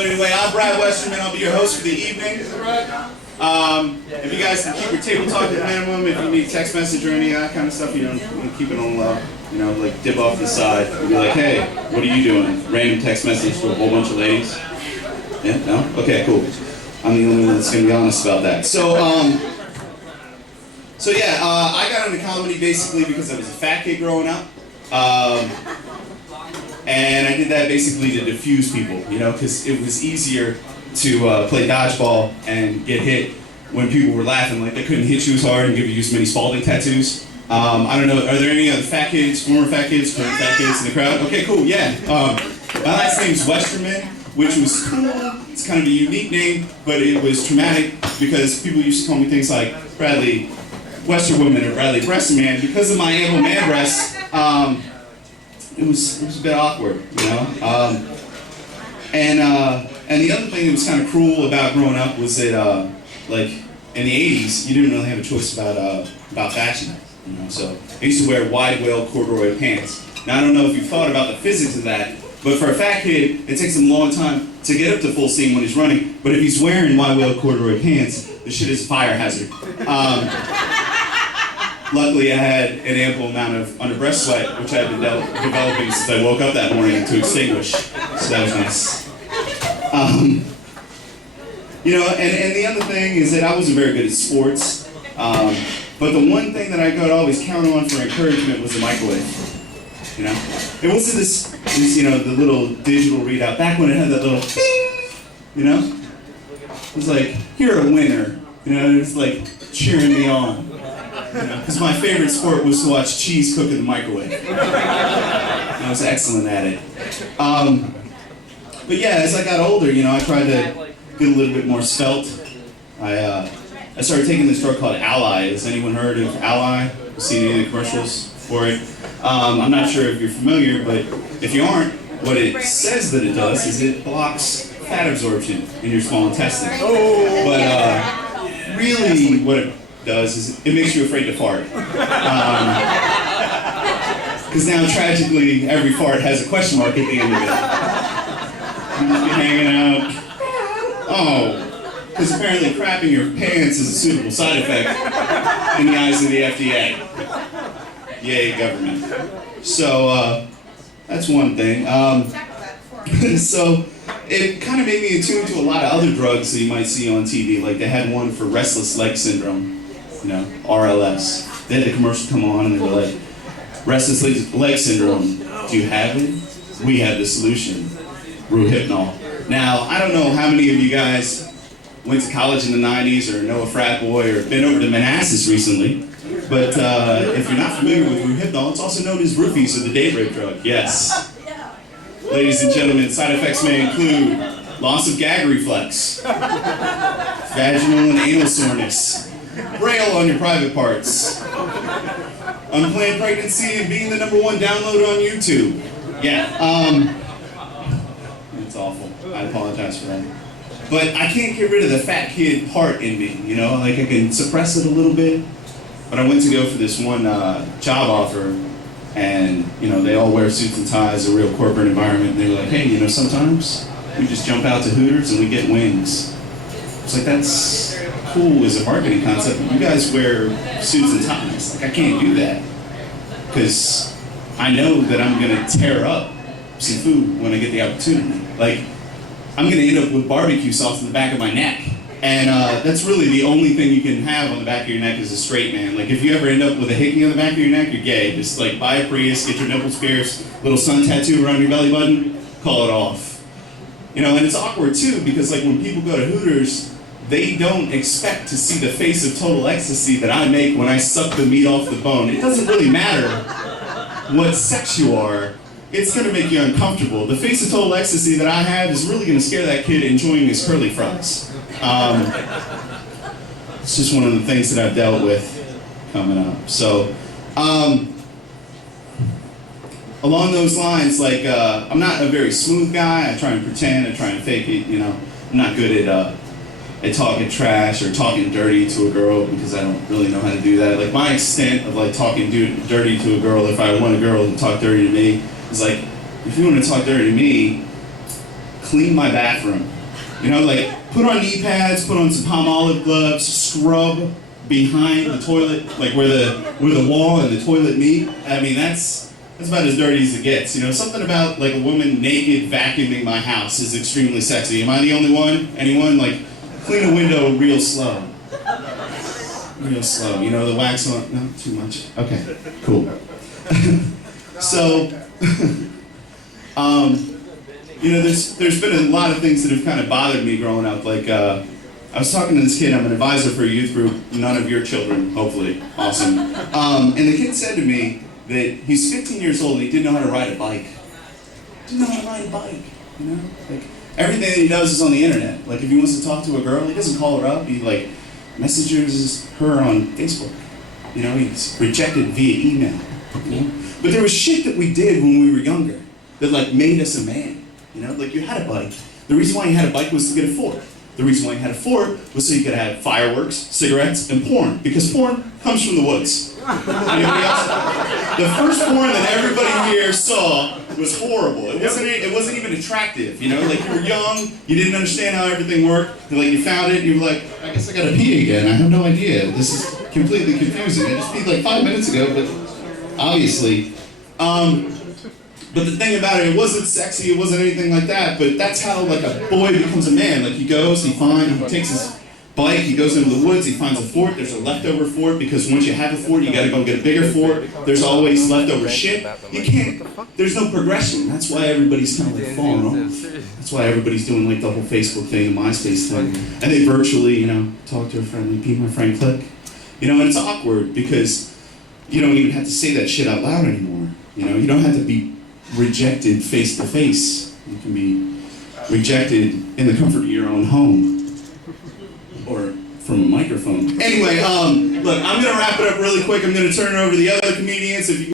So anyway, I'm Brad Westerman. I'll be your host for the evening. If you guys can keep your table talk to the minimum, if you need text message or any of that kind of stuff, you know, keep it on low. You know, like dip off the side and be like, hey, what are you doing? Random text message to a whole bunch of ladies. Yeah, no? Okay, cool. I'm the only one that's gonna be honest about that. So I got into comedy basically because I was a fat kid growing up. And I did that basically to diffuse people, you know, because it was easier to play dodgeball and get hit when people were laughing, like they couldn't hit you as hard and give you as many Spalding tattoos. I don't know, are there any other fat kids, former fat kids, current fat kids in the crowd? Okay, cool, yeah. My last name's Westerman, which was cool. It's kind of a unique name, but it was traumatic because people used to call me things like Bradley Westerwoman or Bradley Breastman. Because of my ample man breasts, it was a bit awkward, you know? And the other thing that was kind of cruel about growing up was that, like, in the 80s, you didn't really have a choice about fashion, you know? So I used to wear wide wale corduroy pants. Now, I don't know if you've thought about the physics of that, but for a fat kid, it takes him a long time to get up to full steam when he's running. But if he's wearing wide wale corduroy pants, the shit is a fire hazard. Luckily, I had an ample amount of underbreast sweat, which I had been developing since I woke up that morning to extinguish. So that was nice. You know, and the other thing is that I wasn't very good at sports. But the one thing that I could always count on for encouragement was the microwave. You know, it wasn't this, you know, the little digital readout. Back when it had that little ding, you know, it was like, you're a winner. You know, it was like cheering me on. Because my favorite sport was to watch cheese cook in the microwave. I was excellent at it. But yeah, as I got older, you know, I tried to get a little bit more svelte. I started taking this drug called Ally. Has anyone heard of Ally? Seen any of the commercials for it? I'm not sure if you're familiar, but if you aren't, what it says that it does is it blocks fat absorption in your small intestine. But really what it does is it makes you afraid to fart. Because now tragically every fart has a question mark at the end of it. You just be hanging out. Oh, because apparently crapping your pants is a suitable side effect in the eyes of the FDA. Yay, government. So that's one thing. So it kind of made me attuned to a lot of other drugs that you might see on TV. Like they had one for restless leg syndrome. You know, RLS. They had the commercial come on and they were like, restless leg syndrome, do you have it? We have the solution, Rohypnol. Now, I don't know how many of you guys went to college in the 90s or know a frat boy or been over to Manassas recently, but if you're not familiar with Rohypnol, it's also known as roofies or the date rape drug, yes. Ladies and gentlemen, side effects may include loss of gag reflex, vaginal and anal soreness, braille on your private parts, unplanned pregnancy, and being the #1 download on YouTube. Yeah, it's awful. I apologize for that. But I can't get rid of the fat kid part in me, you know? Like I can suppress it a little bit. But I went to go for this one job offer, and you know, they all wear suits and ties, a real corporate environment. And they were like, hey, you know, sometimes we just jump out to Hooters and we get wings. It's like, that's cool as a marketing concept, but you guys wear suits and ties. Like, I can't do that. Because I know that I'm gonna tear up some food when I get the opportunity. Like, I'm gonna end up with barbecue sauce in the back of my neck. And that's really the only thing you can have on the back of your neck as a straight man. Like, if you ever end up with a hickey on the back of your neck, you're gay. Just like buy a Prius, get your nipples pierced, little sun tattoo around your belly button, call it off. You know, and it's awkward too, because like when people go to Hooters, they don't expect to see the face of total ecstasy that I make when I suck the meat off the bone. It doesn't really matter what sex you are, it's gonna make you uncomfortable. The face of total ecstasy that I have is really gonna scare that kid enjoying his curly fries. It's just one of the things that I've dealt with coming up. So, along those lines, like, I'm not a very smooth guy. I try and pretend, I try and fake it, you know. I'm not good at talking trash or talking dirty to a girl because I don't really know how to do that. Like my extent of like talking dirty to a girl, if I want a girl to talk dirty to me, is like, if you want to talk dirty to me, clean my bathroom. You know, like put on knee pads, put on some palm gloves, scrub behind the toilet, like where the wall and the toilet meet. I mean, that's about as dirty as it gets. You know, something about like a woman naked vacuuming my house is extremely sexy. Am I the only one? Anyone? Like, clean a window real slow. Real slow. You know, the wax on, no, too much. Okay, cool. So, you know, there's been a lot of things that have kind of bothered me growing up. Like, I was talking to this kid, I'm an advisor for a youth group, none of your children, hopefully, awesome. And the kid said to me that he's 15 years old and he didn't know how to ride a bike. Didn't know how to ride a bike, you know? Like, everything that he does is on the internet. Like, if he wants to talk to a girl, he doesn't call her up, he like messages her on Facebook. You know, he's rejected via email. You know? But there was shit that we did when we were younger that like made us a man. You know, like you had a bike. The reason why you had a bike was to get a Ford. The reason why you had a Ford was so you could have fireworks, cigarettes, and porn. Because porn comes from the woods. Anybody else? The first porn that everybody here saw was horrible. It wasn't even attractive. You know, like you were young, you didn't understand how everything worked, and like you found it, and you were like, I guess I gotta pee again. I have no idea. This is completely confusing. I just peed like 5 minutes ago, but obviously. But the thing about it wasn't sexy, it wasn't anything like that, but that's how like a boy becomes a man. Like he goes, he takes his bike, he goes into the woods, he finds a fort, there's a leftover fort, because once you have a fort, you gotta go get a bigger fort, there's always leftover shit. You can't, there's no progression. That's why everybody's kind of like falling off. That's why everybody's doing like the whole Facebook thing, the MySpace thing, and they virtually, you know, talk to a friend, like, be my friend, click. You know, and it's awkward because you don't even have to say that shit out loud anymore. You know, you don't have to be rejected face to face. You can be rejected in the comfort of your own home or from a microphone. Anyway, look, I'm gonna wrap it up really quick. I'm gonna turn it over to the other comedians. If you